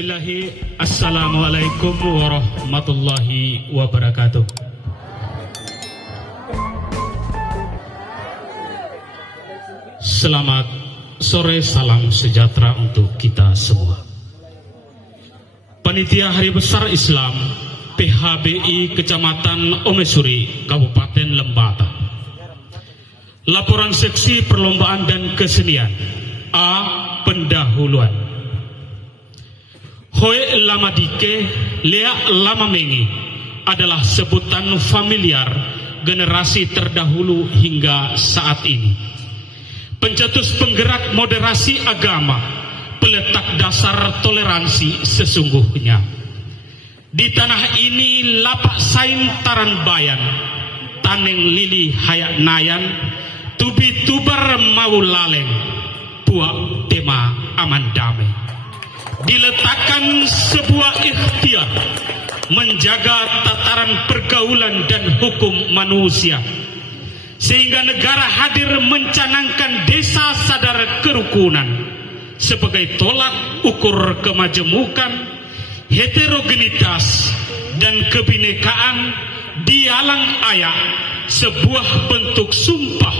Bismillahirrahmanirrahim. Assalamualaikum warahmatullahi wabarakatuh. Selamat sore, salam sejahtera untuk kita semua. Panitia Hari Besar Islam PHBI Kecamatan Omesuri, Kabupaten Lembata. Laporan seksi perlombaan dan kesenian. A. Pendahuluan. Hoe lama dike, lea lama mengi adalah sebutan familiar generasi terdahulu hingga saat ini. Pencetus penggerak moderasi agama, peletak dasar toleransi sesungguhnya. Di tanah ini lapak sain taran bayan, taneng lili hayak nayan, tubi tubar mau laleng, buak tema aman damai. Diletakkan sebuah ikhtiar menjaga tataran pergaulan dan hukum manusia, sehingga negara hadir mencanangkan desa sadar kerukunan sebagai tolak ukur kemajemukan, heterogenitas, dan kebinekaan dialang ayak, sebuah bentuk sumpah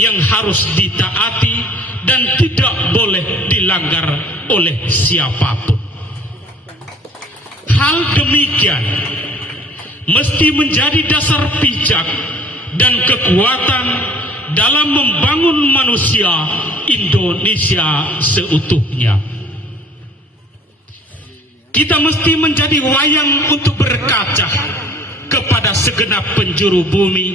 yang harus ditaati dan tidak boleh dilanggar oleh siapapun. Hal demikian mesti menjadi dasar pijak dan kekuatan dalam membangun manusia Indonesia seutuhnya. Kita mesti menjadi wayang untuk berkaca kepada segenap penjuru bumi,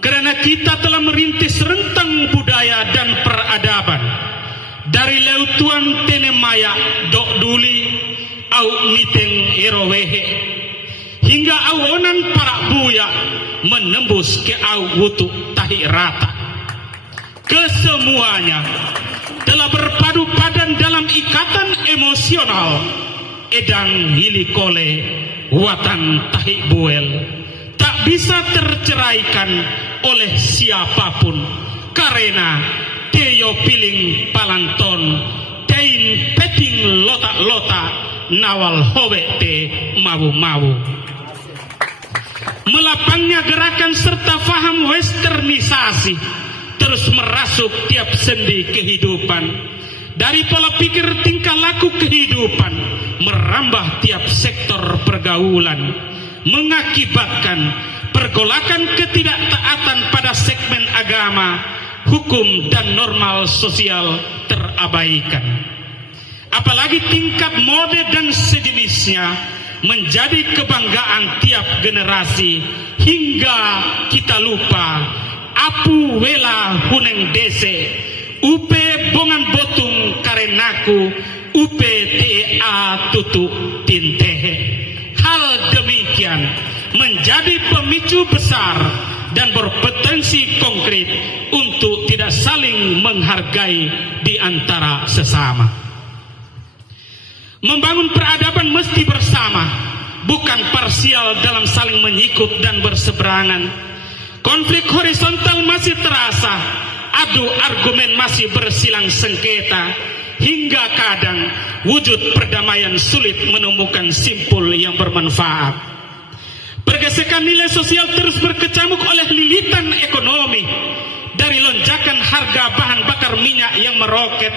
karena kita telah merintis rentang budaya dan peradaban dari leutuan tenemaya dok duli au miteng erowehe hingga awonan para buya menembus ke au wutuk tahi rata. Kesemuanya telah berpadu padan dalam ikatan emosional edang hilikole watan tahi buel, tak bisa terceraikan oleh siapapun, karena teyo piling palanton tein peting lota-lota nawal howe te mawu-mawu. Melapangnya gerakan serta faham westernisasi terus merasuk tiap sendi kehidupan, dari pola pikir tingkah laku kehidupan merambah tiap sektor pergaulan, mengakibatkan pergolakan ketidaktaatan pada segmen agama, hukum, dan normal sosial terabaikan. Apalagi tingkat mode dan sejenisnya menjadi kebanggaan tiap generasi, hingga kita lupa apu wela huneng dese, upe bongan botung karenaku, upe tea tutu tintehe. Hal demikian menjadi pemicu besar dan berpotensi konkret untuk tidak saling menghargai di antara sesama. Membangun peradaban mesti bersama, bukan parsial dalam saling menyikut dan berseberangan. Konflik horizontal masih terasa, adu argumen masih bersilang sengketa, hingga kadang wujud perdamaian sulit menemukan simpul yang bermanfaat. Pergesekan nilai sosial terus berkecamuk oleh lilitan ekonomi, dari lonjakan harga bahan bakar minyak yang meroket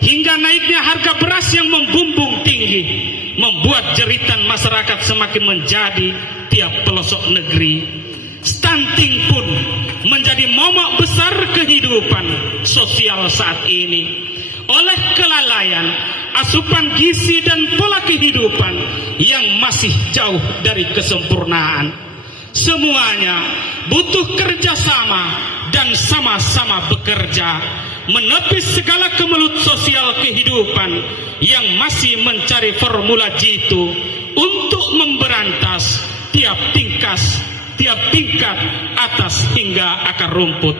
hingga naiknya harga beras yang membumbung tinggi, membuat jeritan masyarakat semakin menjadi tiap pelosok negeri. Stunting pun menjadi momok besar kehidupan sosial saat ini. Oleh kelalaian asupan gizi dan pola kehidupan yang masih jauh dari kesempurnaan, semuanya butuh kerjasama dan sama-sama bekerja menepis segala kemelut sosial kehidupan yang masih mencari formula jitu untuk memberantas tiap tingkat atas hingga akar rumput.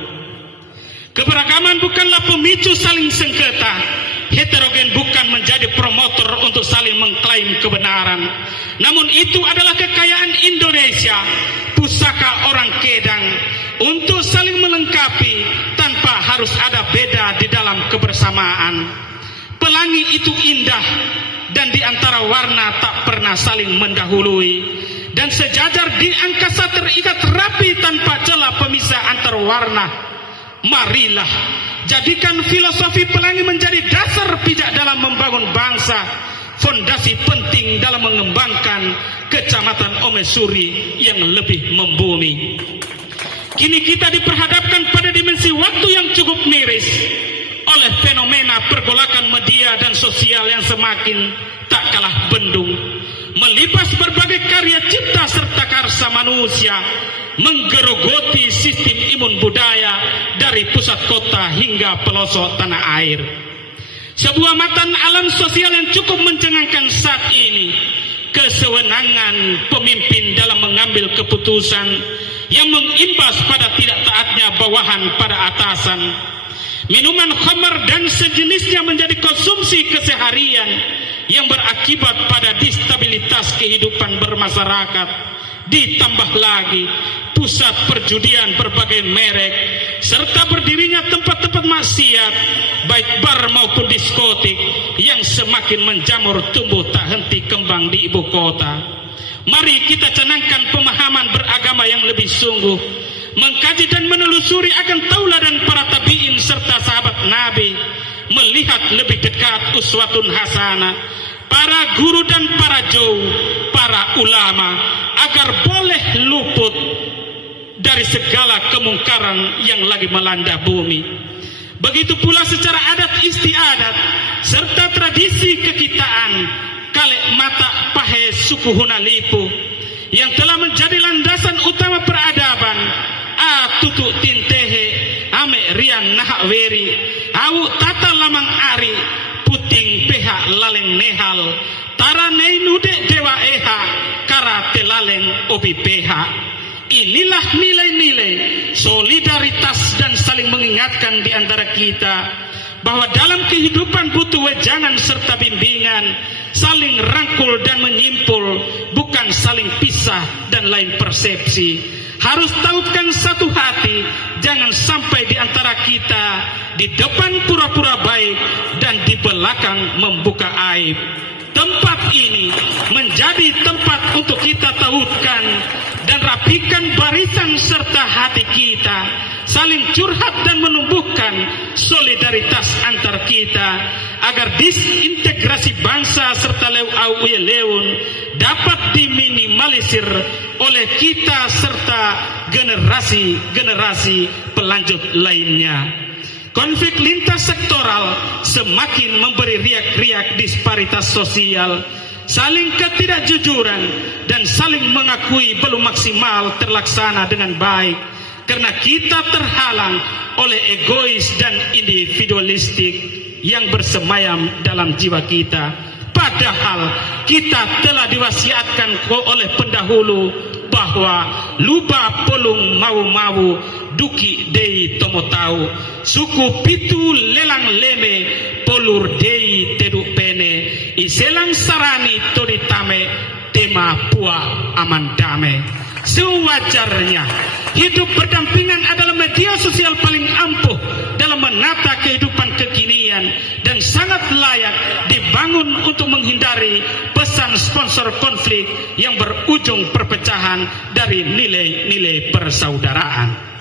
Keberagaman bukanlah pemicu saling sengketa, heterogen bukan menjadi promotor untuk saling mengklaim kebenaran, namun itu adalah kekayaan Indonesia, pusaka orang Kedang, untuk saling melengkapi tanpa harus ada beda di dalam kebersamaan. Pelangi itu indah dan di antara warna tak pernah saling mendahului, dan sejajar di angkasa terikat rapi tanpa celah pemisah antar warna. Marilah jadikan filosofi pelangi menjadi dasar pijak dalam membangun bangsa, fondasi penting dalam mengembangkan kecamatan Omesuri yang lebih membumi. Kini kita diperhadapkan pada dimensi waktu yang cukup miris oleh fenomena pergolakan media dan sosial yang semakin tak kalah bendung, melipas berbagai karya cipta serta karsa manusia, menggerogoti sistem imun budaya dari pusat kota hingga pelosok tanah air. Sebuah matan alam sosial yang cukup mencengangkan saat ini, kesewenangan pemimpin dalam mengambil keputusan yang mengimbas pada tidak taatnya bawahan pada atasan. Minuman khamar dan sejenisnya menjadi konsumsi keseharian yang berakibat pada distabilitas kehidupan bermasyarakat. Ditambah lagi pusat perjudian berbagai merek serta berdirinya tempat-tempat maksiat baik bar maupun diskotik yang semakin menjamur tumbuh tak henti kembang di ibu kota. Mari kita canangkan pemahaman beragama yang lebih sungguh, mengkaji dan menelusuri akan tauladan para tabi'in serta sahabat Nabi, melihat lebih dekat uswatun hasanah para guru dan para jauh, para ulama, agar boleh luput dari segala kemungkaran yang lagi melanda bumi. Begitu pula secara adat istiadat serta tradisi kekitaan kalek mata pahe suku Hunalipu yang telah menjadi landasan utama peradaban. Tutu tintehe ame rian nahak weri awu tata lamang ari puting pehak laleng nehal tara neinude dewa eha kara telaleng obi pehak. Inilah nilai-nilai solidaritas dan saling mengingatkan di antara kita bahwa dalam kehidupan butuh wejangan serta bimbingan, saling rangkul dan menyimpul, bukan saling pisah dan lain persepsi. Harus tautkan satu hati, jangan sampai di antara kita di depan pura-pura baik dan di belakang membuka aib. Tempat ini menjadi tempat untuk kita tautkan dan rapikan barisan serta hati kita, saling curhat dan menumbuhkan solidaritas antar kita, agar disintegrasi bangsa serta leun dapat diminimalisir oleh kita serta generasi-generasi pelanjut lainnya. Konflik lintas sektoral semakin memberi riak-riak disparitas sosial, saling ketidakjujuran dan saling mengakui belum maksimal terlaksana dengan baik karena kita terhalang oleh egois dan individualistik yang bersemayam dalam jiwa kita. Padahal kita telah diwasiatkan oleh pendahulu bahwa luba polung mau duki dei tomo tau suku pitu lelang leme polur dei teduk pene iselang sarani toditame tema pua aman dame. Sewajarnya hidup berdampingan adalah media sosial paling ampuh dalam menata kehidupan kekinian dan sangat layak dibangun untuk menghindari pesan sponsor konflik yang berujung perpecahan dari nilai-nilai persaudaraan.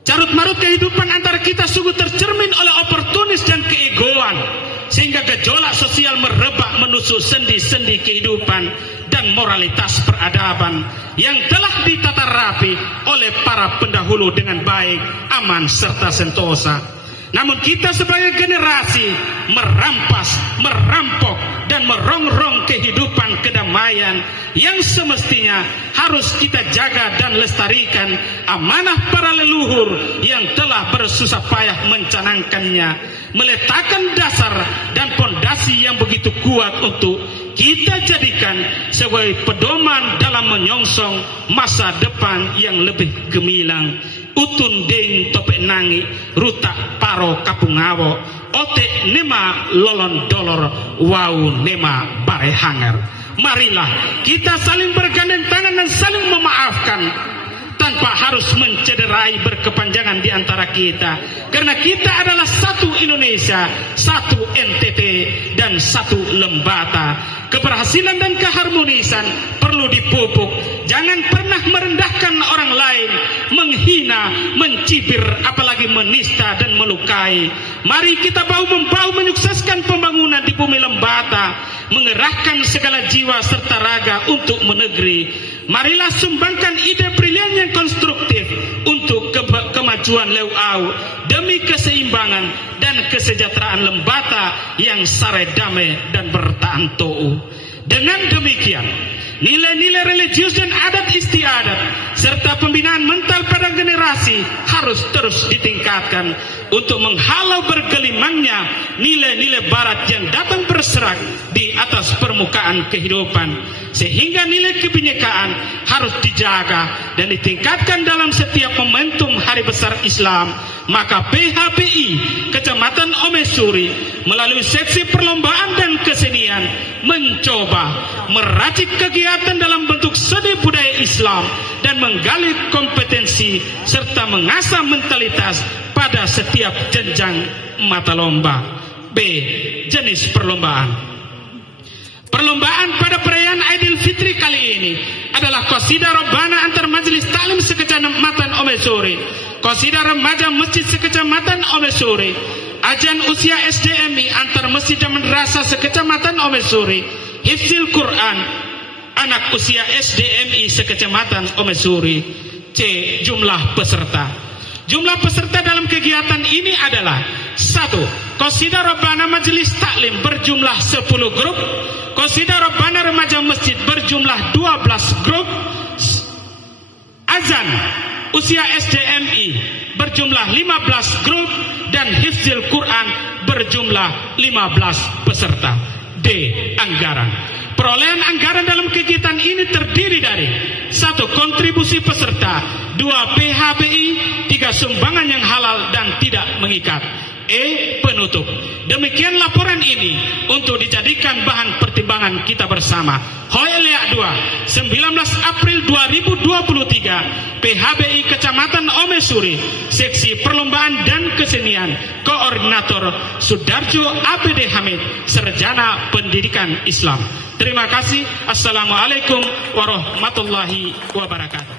Carut marut kehidupan antara kita sungguh tercermin oleh oportunis dan keegoan, sehingga gejolak sosial merebak menusuk sendi-sendi kehidupan dan moralitas peradaban yang telah ditata rapi oleh para pendahulu dengan baik, aman serta sentosa. Namun kita sebagai generasi merampas, merampok dan merongrong kehidupan kedamaian yang semestinya harus kita jaga dan lestarikan, amanah para leluhur yang telah bersusah payah mencanangkannya, meletakkan dasar dan pondasi yang begitu kuat untuk kita jadikan sebagai pedoman dalam menyongsong masa depan yang lebih gemilang. Utun deing topek nangi rutak paro kapungawo ote nema lolon dolor wau nema bare hanger. Marilah kita saling bergandeng tangan dan saling memaafkan tanpa harus mencederai berkata berkepanjangan di antara kita. Karena kita adalah satu Indonesia, satu NTT, dan satu Lembata. Keberhasilan dan keharmonisan perlu dipupuk. Jangan pernah merendahkan orang lain, menghina, mencibir, apalagi menista dan melukai. Mari kita bahu-membahu menyukseskan pembangunan di bumi Lembata, mengerahkan segala jiwa serta raga untuk menegeri. Marilah sumbangkan ide brilian yang konstruktif untuk kemajuan Leuau demi keseimbangan dan kesejahteraan Lembata yang sare damai dan bertahan tou. Dengan demikian, nilai-nilai religius dan adat istiadat serta pembinaan mental pada generasi harus terus ditingkatkan untuk menghalau bergelimangnya nilai-nilai barat yang datang berserak di atas permukaan kehidupan, sehingga nilai kebinekaan harus dijaga dan ditingkatkan dalam setiap momentum hari besar Islam. Maka PHBI Kecamatan Omesuri melalui seksi perlombaan dan kesenian mencoba meracik kegiatan dalam bentuk seni budaya Islam dan menggali kompetensi serta mengasah mentalitas pada setiap jenjang mata lomba. B. Jenis perlombaan. Perlombaan pada perayaan Aidil Fitri kali ini adalah Qasidah Rabbana antar Majelis Taklim Sekecamatan Omesuri, Qasidah Remaja Masjid Sekecamatan Omesuri, Ajan Usia SDMI antar Masjid dan Madrasah Sekecamatan Omesuri, Hifzil Quran anak usia SDMI Sekecamatan Omesuri. C. Jumlah peserta. Jumlah peserta dalam kegiatan ini adalah 1. Qasidah Rabbana Majelis Taklim berjumlah 10 grup, Qasidah Rabbana Remaja Masjid berjumlah 12 grup, Azan Usia SDMI berjumlah 15 grup, dan Hifzil Quran berjumlah 15 peserta. D. Anggaran. Perolehan anggaran dalam kegiatan ini terdiri dari 1. Kontribusi peserta, 2. PHBI, 3. Sumbangan yang halal dan tidak mengikat. E. Penutup. Demikian laporan ini untuk dijadikan bahan pertimbangan kita bersama. Hoelea 2, 19 April 2023, PHBI Kecamatan Omesuri, Seksi Perlombaan dan Kesenian, Koordinator Sudarjo ABD Hamid, Sarjana Pendidikan Islam. Terima kasih. Assalamualaikum warahmatullahi wabarakatuh.